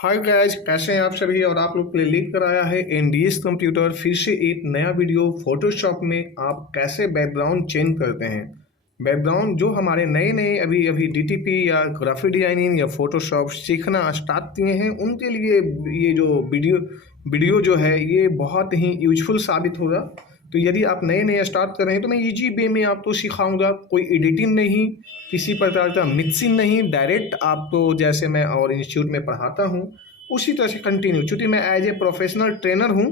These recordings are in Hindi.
हाय गाइस, कैसे हैं आप सभी। और आप लोग के लिए लेकर आया है एनडीएस कंप्यूटर फिर से एक नया वीडियो। फोटोशॉप में आप कैसे बैकग्राउंड चेंज करते हैं। बैकग्राउंड जो हमारे नए नए अभी अभी डीटीपी या ग्राफिक डिजाइनिंग या फोटोशॉप सीखना स्टार्ट किए हैं, उनके लिए ये जो वीडियो जो है ये बहुत ही यूजफुल साबित होगा। तो यदि आप नए नए स्टार्ट कर रहे हैं तो मैं इजी वे में आपको सिखाऊंगा। कोई एडिटिंग नहीं, किसी प्रकार का मिक्सिंग नहीं, डायरेक्ट आपको जैसे मैं और इंस्टीट्यूट में पढ़ाता हूँ उसी तरह से कंटिन्यू। चूँकि मैं एज ए प्रोफेशनल ट्रेनर हूँ,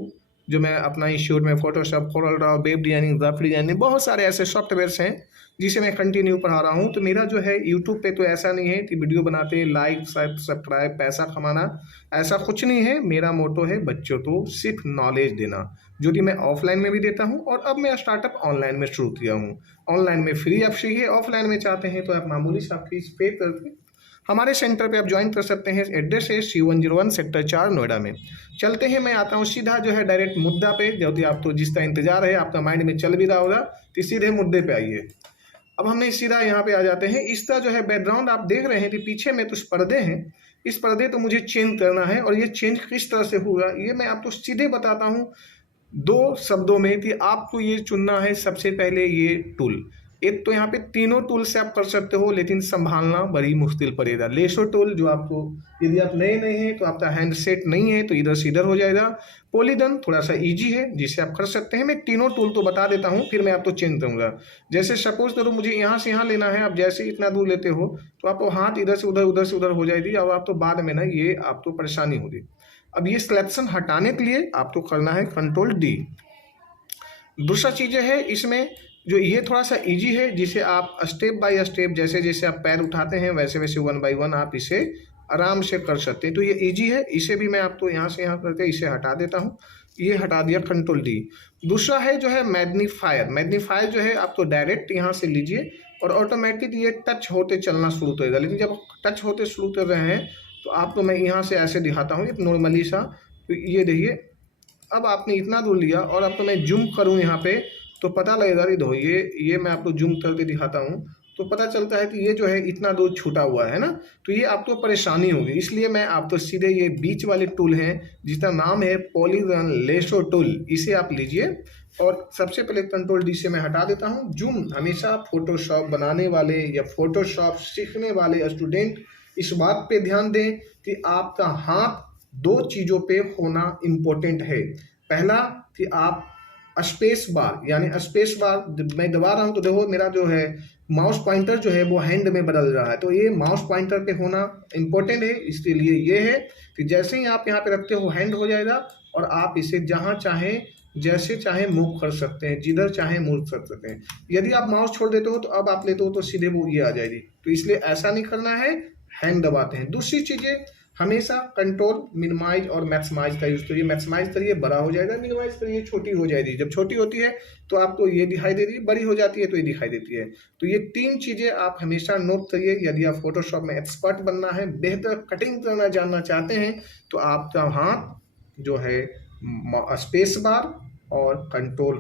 जो मैं अपना इंस्टीट्यूट में Photoshop, Corel Draw, web designing, graphic designing, बहुत सारे ऐसे सॉफ्टवेयर्स हैं जिसे मैं कंटिन्यू पढ़ा रहा हूँ। तो मेरा जो है यूट्यूब पे तो ऐसा नहीं है कि वीडियो बनाते लाइक सब्सक्राइब पैसा कमाना, ऐसा कुछ नहीं है। मेरा मोटो है बच्चों को सिर्फ नॉलेज देना, जो कि मैं ऑफलाइन में भी देता हूँ और अब मैं स्टार्टअप ऑनलाइन में शुरू किया हूँ। ऑनलाइन में फ्री आप सीखिए, ऑफलाइन में चाहते हैं तो आप मामूली सा फीस पे करके हमारे सेंटर पे आप ज्वाइन कर सकते हैं। एड्रेस है C101 सेक्टर 4 नोएडा में। चलते हैं, मैं आता हूँ सीधा जो है डायरेक्ट मुद्दा पे। जो कि आप तो जिसका इंतजार है आपका माइंड में चल भी रहा होगा, तो सीधे मुद्दे पे आइए। अब हमने सीधा यहाँ पे आ जाते हैं। इस तरह जो है बैकग्राउंड आप देख रहे हैं कि पीछे में कुछ पर्दे हैं। इस पर्दे तो मुझे चेंज करना है, और ये चेंज किस तरह से होगा ये मैं आपको सीधे बताता हूँ दो शब्दों में। कि आपको ये चुनना है सबसे पहले ये टूल। एक तो यहाँ पे तीनों टूल से आप कर सकते हो, लेकिन संभालना बड़ी मुश्किल पड़ेगा। लेसो टूल, जो आपको यदि आप नए नए हैं तो आपका हैंड सेट नहीं है तो इधर से इधर हो जाएगा। पॉलीगन थोड़ा सा इजी है जिसे आप कर सकते हैं। मैं तीनों टूल तो बता देता हूँ, फिर मैं आपको चेंज करूँगा। जैसे सपोज करो मुझे यहाँ से यहाँ लेना है, आप जैसे इतना दूर लेते हो तो आपको हाथ इधर से उधर हो जाएगी, और आप तो बाद में ना ये आपको परेशानी होगी। अब ये सिलेक्शन हटाने के लिए आपको करना है Ctrl+D। दूसरा चीज़ है इसमें, जो ये थोड़ा सा इजी है, जिसे आप स्टेप बाय स्टेप जैसे जैसे आप पैर उठाते हैं वैसे वैसे 1 बाय 1 आप इसे आराम से कर सकते हैं। तो ये इजी है, इसे भी मैं आपको यहाँ से यहाँ करके इसे हटा देता हूँ। ये हटा दिया, Ctrl+D। दूसरा है जो है मैग्नीफायर। मैग्नीफायर जो है आप तो डायरेक्ट यहाँ से लीजिए और ऑटोमेटिक ये टच होते चलना शुरू करेगा। लेकिन जब टच होते शुरू कर रहे हैं तो आपको मैं यहाँ से ऐसे दिखाता हूँ एक नॉर्मली सा। तो ये देखिए, अब आपने इतना दूर लिया और अब तो मैं जूम करूँ यहाँ पे तो पता लगेगा। दो ये मैं आपको जूम करके दिखाता हूँ तो पता चलता है कि ये जो है इतना दूर छूटा हुआ है ना। तो ये आपको परेशानी होगी, इसलिए मैं आपको सीधे ये बीच वाले टूल हैं जिसका नाम है पॉलीगन लेसो टूल, इसे आप लीजिए। और सबसे पहले Ctrl+D से मैं हटा देता हूँ जूम। हमेशा फोटोशॉप बनाने वाले या फोटोशॉप सीखने वाले स्टूडेंट इस बात पे ध्यान दें कि आपका हाथ दो चीज़ों पे होना इम्पोर्टेंट है। पहला कि आप स्पेस बार, यानी स्पेस बार मैं दबा रहा हूँ तो देखो मेरा जो है माउस पॉइंटर जो है वो हैंड में बदल रहा है। तो ये माउस पॉइंटर पे होना इम्पोर्टेंट है। इसके लिए ये है कि जैसे ही आप यहाँ पे रखते हो हैंड हो जाएगा, और आप इसे जहाँ चाहें जैसे चाहे मूव कर सकते हैं, जिधर चाहे मूव कर सकते हैं। यदि आप माउस छोड़ देते हो तो अब आप लेते हो तो सीधे वो ये आ जाएगी। तो इसलिए ऐसा नहीं करना है, हैंड दबाते हैं। दूसरी चीज़ें, हमेशा कंट्रोल, मिनिमाइज और मैक्सिमाइज का यूज करिए। मैक्सिमाइज करिए बड़ा हो जाएगा, मिनिमाइज करिए छोटी हो जाएगी। जब छोटी होती है तो आपको ये दिखाई दे रही है, बड़ी हो जाती है तो ये दिखाई देती है। तो ये तीन चीज़ें आप हमेशा नोट करिए। यदि आप फोटोशॉप में एक्सपर्ट बनना है, बेहतर कटिंग करना जानना चाहते हैं, तो आपका हाथ जो है स्पेस बार और Ctrl+,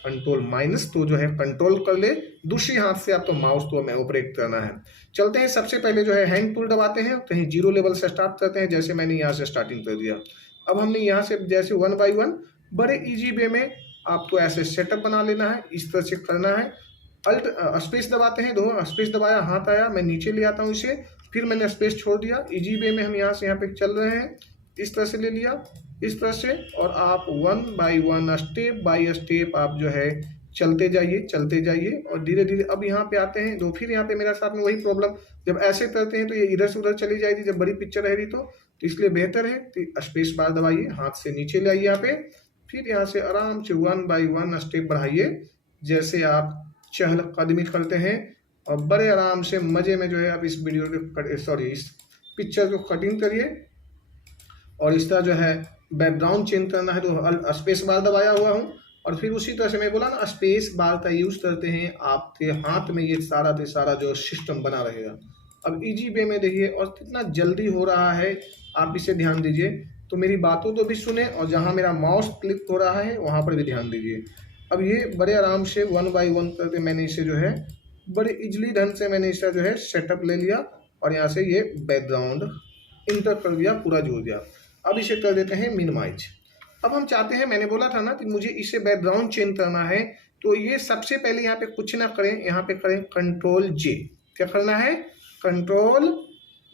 Ctrl- तो जो है कंट्रोल कर ले। दूसरी हाथ से आपको माउस को हमें ऑपरेट करना है। चलते हैं, सबसे पहले जो है हैंड टूल दबाते हैं, कहीं 0 लेवल से स्टार्ट करते हैं। जैसे मैंने यहाँ से स्टार्टिंग कर दिया। अब हमने यहाँ से जैसे 1 बाय 1 बड़े इजी वे में आपको ऐसे सेटअप बना लेना है, इस तरह से करना है। अल्ट स्पेस दबाते हैं, दो स्पेस दबाया, हाथ आया, मैं नीचे ले आता हूँ इसे, फिर मैंने स्पेस छोड़ दिया। इजी वे में हम यहाँ से यहाँ पे चल रहे हैं, इस तरह से ले लिया, इस तरह से। और आप 1 बाय 1 स्टेप बाय स्टेप आप जो है चलते जाइए और धीरे धीरे। अब यहाँ पे आते हैं, तो फिर यहाँ पे मेरा साथ में वही प्रॉब्लम, जब ऐसे करते हैं तो ये इधर से उधर चली जाएगी जब बड़ी पिक्चर रहेगी तो इसलिए बेहतर है कि स्पेस बार दबाइए, हाथ से नीचे ले आइए यहाँ पे, फिर यहाँ से आराम से 1 बाय 1 स्टेप बढ़ाइए, जैसे आप चहलकदमी करते हैं। और बड़े आराम से मजे में जो है आप इस वीडियो को इस पिक्चर को कटिंग करिए। और इस तरह जो है बैकग्राउंड चेंज करना है तो स्पेस बार दबाया हुआ हूँ, और फिर उसी तरह से मैं बोला ना स्पेस बार का यूज करते हैं, आपके हाथ में ये सारा जो सिस्टम बना रहेगा। अब इजी वे में देखिए, और कितना जल्दी हो रहा है, आप इसे ध्यान दीजिए। तो मेरी बातों तो भी सुने, और जहाँ मेरा माउस क्लिक हो रहा है वहाँ पर भी ध्यान दीजिए। अब ये बड़े आराम से 1 बाय 1 करके मैंने इसे जो है बड़े इजली ढंग से मैंने इसका जो है सेटअप ले लिया, और यहाँ से ये बैकग्राउंड इंटर कर दिया, पूरा जोड़ दिया। अब इसे कर देते हैं मिनिमाइज। अब हम चाहते हैं, मैंने बोला था ना कि मुझे इसे बैकग्राउंड चेंज करना है, तो ये सबसे पहले यहाँ पे कुछ ना करें, यहाँ पे करें कंट्रोल जे। क्या करना है? कंट्रोल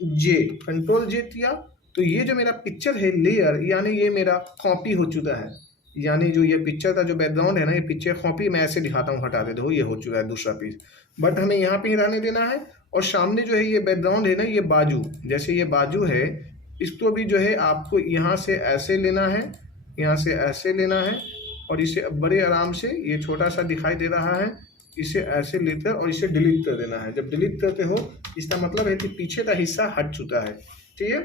जे। कंट्रोल जे किया तो ये जो मेरा पिक्चर है लेयर, यानी ये मेरा कॉपी हो चुका है। यानी जो ये पिक्चर का जो बैकग्राउंड है ना, ये पिक्चर कॉपी मैं ऐसे दिखाता हूँ, हटा देते हो, ये हो चुका है दूसरा पीस। बट हमें यहाँ पे ही रहने देना है। और सामने जो है ये बैकग्राउंड है ना, ये बाजू, जैसे ये बाजू है, इसको भी जो है आपको यहाँ से ऐसे लेना है, यहाँ से ऐसे लेना है, और इसे बड़े आराम से, ये छोटा सा दिखाई दे रहा है, इसे ऐसे लेकर और इसे डिलीट कर देना है। जब डिलीट करते हो इसका मतलब है कि पीछे का हिस्सा हट चुका है। ठीक है,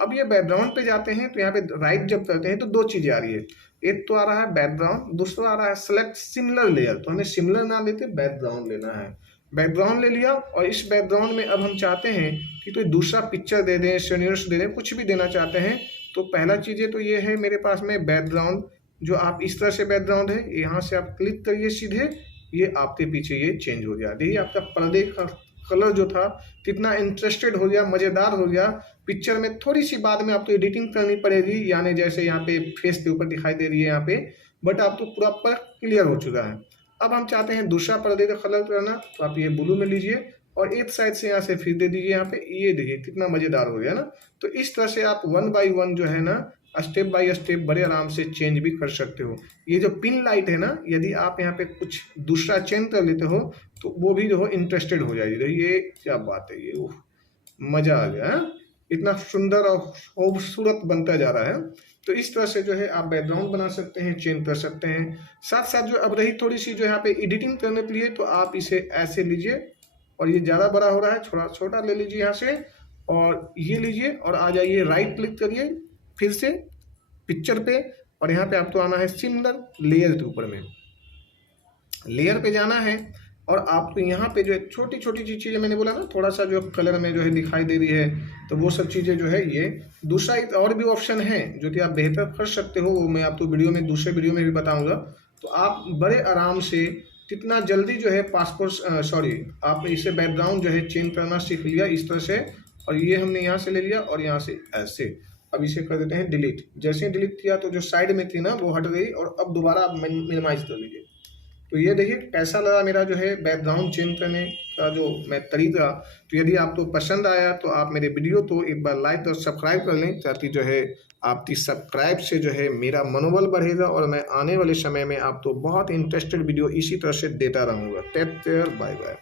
अब ये बैकग्राउंड पे जाते हैं तो यहाँ पे राइट जब करते हैं तो दो चीज़ें आ रही है। एक तो आ रहा है बैकग्राउंड, दूसरा आ रहा है सेलेक्ट सिमिलर लेयर। तो हमें सिमिलर ना लेते बैकग्राउंड लेना है। बैकग्राउंड ले लिया और इस बैकग्राउंड में अब हम चाहते हैं कि कोई दूसरा पिक्चर दे दें, सीनियर्स दे दें, कुछ भी देना चाहते हैं। तो पहला चीज़ें तो ये है मेरे पास में बैकग्राउंड, जो आप इस तरह से बैकग्राउंड है, यहाँ से आप क्लिक करिए सीधे, ये आपके पीछे ये चेंज हो गया। देखिए आपका पर्दे का कलर जो था कितना इंटरेस्टेड हो गया, मज़ेदार हो गया। पिक्चर में थोड़ी सी बाद में आपको एडिटिंग करनी पड़ेगी, यानी जैसे यहाँ पे फेस के ऊपर दिखाई दे रही है यहाँ पे, बट आपको पूरा पर क्लियर हो चुका है। अब हम चाहते हैं दूसरा पर्दे का कलर करना, तो आप ये ब्लू में लीजिए और एक साइड से यहाँ से फिर दे दीजिए यहाँ पे, ये देखिए कितना मज़ेदार हो गया ना। तो इस तरह से आप 1 बाई 1 जो है ना, स्टेप बाय स्टेप बड़े आराम से चेंज भी कर सकते हो। ये जो पिन लाइट है ना, यदि आप यहाँ पे कुछ दूसरा चेंज कर लेते हो तो वो भी जो हो इंटरेस्टेड हो जाएगी। तो ये क्या बात है, ये मज़ा आ गया है, इतना सुंदर और खूबसूरत बनता जा रहा है। तो इस तरह से जो है आप बैकग्राउंड बना सकते हैं, चेंज कर सकते हैं। साथ साथ जो अब रही थोड़ी सी जो यहाँ पे एडिटिंग करने के लिए, तो आप इसे ऐसे लीजिए, और ये ज़्यादा बड़ा हो रहा है, थोड़ा छोटा ले लीजिए यहाँ से, और ये लीजिए और आ जाइए, राइट क्लिक करिए फिर से पिक्चर पे, और यहाँ पे आपको आना है सिमिलर लेयर के ऊपर में, लेयर पे जाना है। और आपको यहाँ पे जो है छोटी छोटी चीज़ें, मैंने बोला ना थोड़ा सा जो कलर में जो है दिखाई दे रही है, तो वो सब चीज़ें जो है ये दूसरा एक और भी ऑप्शन है जो कि आप बेहतर कर सकते हो, वो मैं आपको वीडियो में, दूसरे वीडियो में भी बताऊंगा। तो आप बड़े आराम से कितना जल्दी जो है आप इसे बैकग्राउंड जो है चेंज करना सीख लिया इस तरह से। और ये हमने यहाँ से ले लिया और यहाँ से ऐसे, अब इसे कर देते हैं डिलीट। जैसे ही डिलीट किया तो जो साइड में थी ना वो हट गई, और अब दोबारा आप मिनिमाइज कर लीजिए। तो ये देखिए कैसा लगा मेरा जो है बैकग्राउंड चेंज करने का जो मैं तरीका। तो यदि आपको पसंद आया तो आप मेरे वीडियो को एक बार लाइक और सब्सक्राइब कर लें, ताकि जो है आपकी सब्सक्राइब से जो है मेरा मनोबल बढ़ेगा, और मैं आने वाले समय में आपको बहुत इंटरेस्टेड वीडियो इसी तरह से देता रहूँगा। Take care, bye bye.